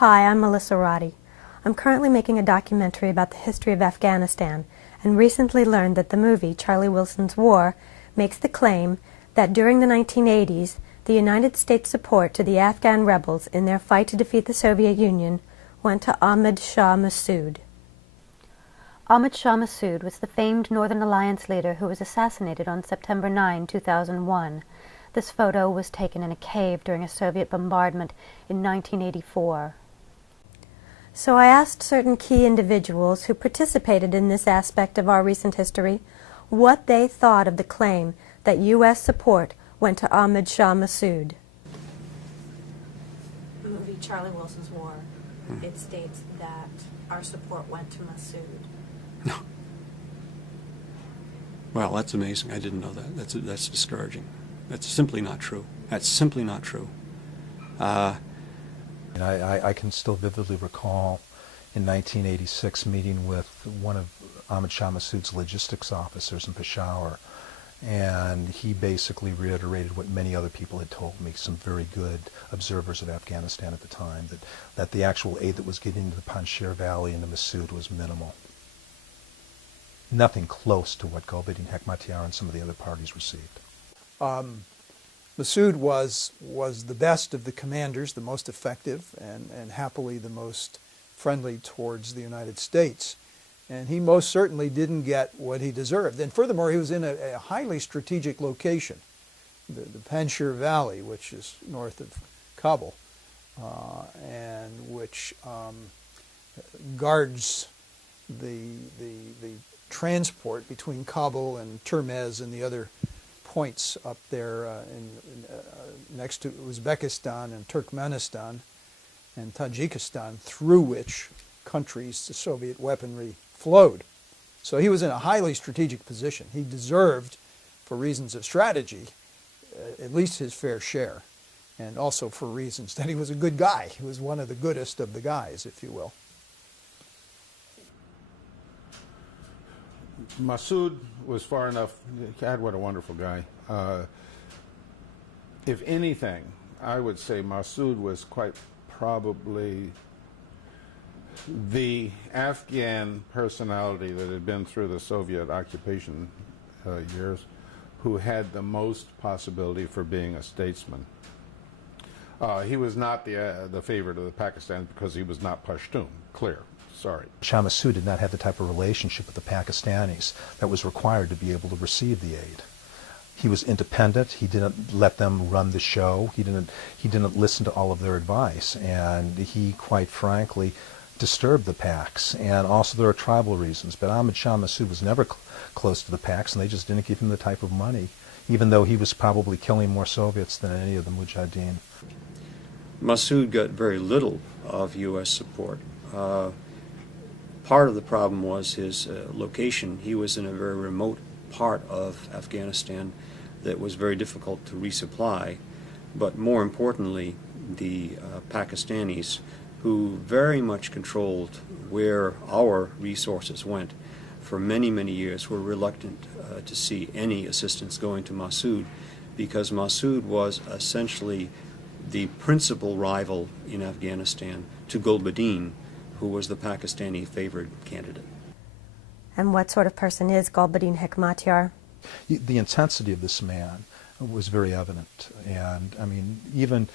Hi, I'm Melissa Roddy. I'm currently making a documentary about the history of Afghanistan and recently learned that the movie Charlie Wilson's War makes the claim that during the 1980s, the United States support to the Afghan rebels in their fight to defeat the Soviet Union went to Ahmad Shah Massoud. Ahmad Shah Massoud was the famed Northern Alliance leader who was assassinated on September 9, 2001. This photo was taken in a cave during a Soviet bombardment in 1984. So I asked certain key individuals who participated in this aspect of our recent history what they thought of the claim that U.S. support went to Ahmad Shah Massoud. The movie Charlie Wilson's War, it states that our support went to Massoud. No. Well, that's amazing. I didn't know that. That's discouraging. That's simply not true. That's simply not true. I can still vividly recall in 1986 meeting with one of Ahmad Shah Massoud's logistics officers in Peshawar, and he basically reiterated what many other people had told me, some very good observers of Afghanistan at the time, that the actual aid that was getting into the Panjshir Valley and to Massoud was minimal. Nothing close to what Gulbaddin Hekmatyar and some of the other parties received. Massoud was the best of the commanders, the most effective, and happily the most friendly towards the United States. And he most certainly didn't get what he deserved. And furthermore, he was in a highly strategic location, the Panjshir Valley, which is north of Kabul, and which guards the transport between Kabul and Termez and the other points up there next to Uzbekistan and Turkmenistan and Tajikistan, through which countries the Soviet weaponry flowed. So he was in a highly strategic position. He deserved, for reasons of strategy, at least his fair share, and also for reasons that he was a good guy. He was one of the goodest of the guys, if you will. Massoud was far enough. God, what a wonderful guy. If anything, I would say Massoud was quite probably the Afghan personality that had been through the Soviet occupation years who had the most possibility for being a statesman. He was not the favorite of the Pakistanis because he was not Pashtun, clear. Sorry. Shah Massoud did not have the type of relationship with the Pakistanis that was required to be able to receive the aid. He was independent. He didn't let them run the show. He didn't listen to all of their advice, and he, quite frankly, disturbed the Paks. And also there are tribal reasons, but Ahmad Shah Massoud was never close to the Paks, and they just didn't give him the type of money, even though he was probably killing more Soviets than any of the Mujahideen. Massoud got very little of U.S. support. Part of the problem was his location. He was in a very remote part of Afghanistan that was very difficult to resupply, but more importantly, the Pakistanis, who very much controlled where our resources went for many, many years, were reluctant to see any assistance going to Massoud, because Massoud was essentially the principal rival in Afghanistan to Gulbaddin, who was the Pakistani favored candidate. And what sort of person is Gulbaddin Hekmatyar? The intensity of this man was very evident, and I mean, even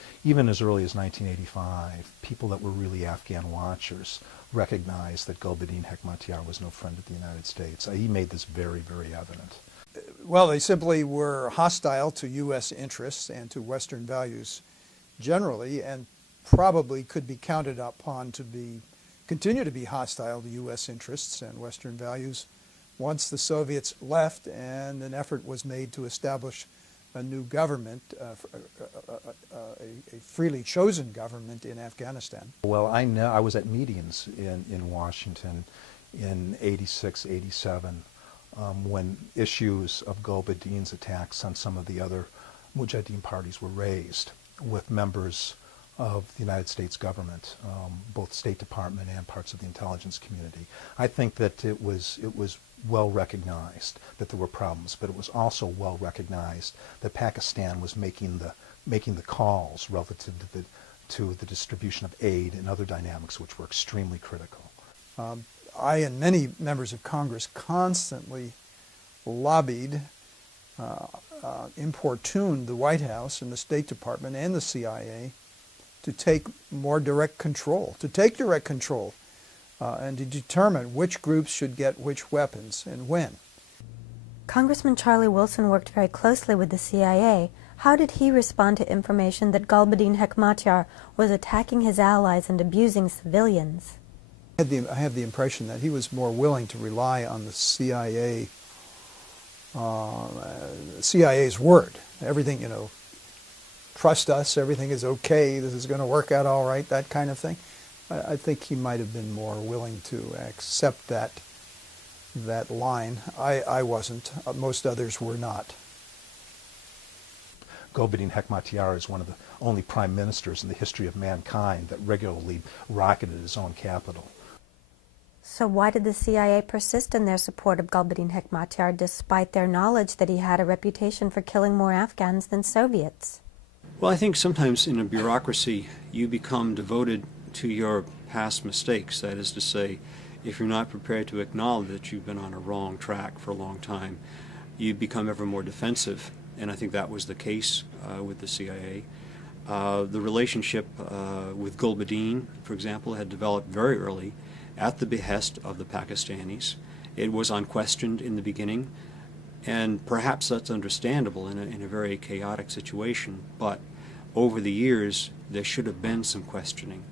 as early as 1985, people that were really Afghan watchers recognized that Gulbaddin Hekmatyar was no friend of the United States. He made this very, very evident. Well, they simply were hostile to U.S. interests and to Western values generally, and probably could be counted upon to continue to be hostile to U.S. interests and Western values once the Soviets left and an effort was made to establish a new government, a freely chosen government in Afghanistan. Well, I know I was at meetings in Washington in '86, '87, when issues of Gulbaddin's attacks on some of the other Mujahideen parties were raised with members of the United States government, both State Department and parts of the intelligence community. I think that it was well recognized that there were problems, but it was also well recognized that Pakistan was making the calls relative to the distribution of aid and other dynamics which were extremely critical. I and many members of Congress constantly lobbied, importuned the White House and the State Department and the CIA to take more direct control, and to determine which groups should get which weapons and when. Congressman Charlie Wilson worked very closely with the CIA. How did he respond to information that Gulbaddin Hekmatyar was attacking his allies and abusing civilians? I have the impression that he was more willing to rely on the CIA's word. Everything, you know, trust us, everything is okay, this is going to work out all right, that kind of thing. I think he might have been more willing to accept that line. I wasn't. Most others were not. Gulbaddin Hekmatyar is one of the only prime ministers in the history of mankind that regularly rocketed his own capital. So why did the CIA persist in their support of Gulbaddin Hekmatyar despite their knowledge that he had a reputation for killing more Afghans than Soviets? Well, I think sometimes in a bureaucracy you become devoted to your past mistakes. That is to say, if you're not prepared to acknowledge that you've been on a wrong track for a long time, you become ever more defensive. And I think that was the case with the CIA. The relationship with Gulbaddin, for example, had developed very early at the behest of the Pakistanis. It was unquestioned in the beginning, and perhaps that's understandable in a very chaotic situation, but over the years there should have been some questioning.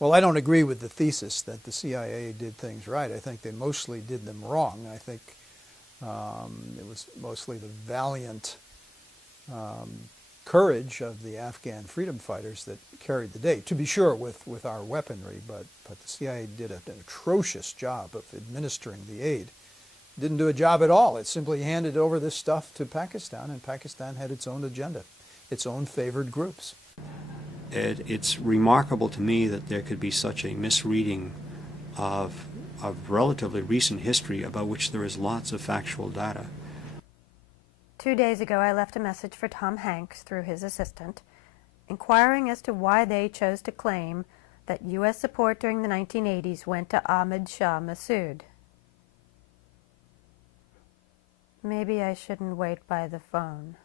Well, I don't agree with the thesis that the CIA did things right. I think they mostly did them wrong. I think it was mostly the valiant courage of the Afghan freedom fighters that carried the day. To be sure, with our weaponry, but the CIA did an atrocious job of administering the aid. Didn't do a job at all. It simply handed over this stuff to Pakistan, and Pakistan had its own agenda, its own favored groups. It's remarkable to me that there could be such a misreading of relatively recent history about which there is lots of factual data. 2 days ago, I left a message for Tom Hanks through his assistant, inquiring as to why they chose to claim that U.S. support during the 1980s went to Ahmad Shah Massoud. Maybe I shouldn't wait by the phone.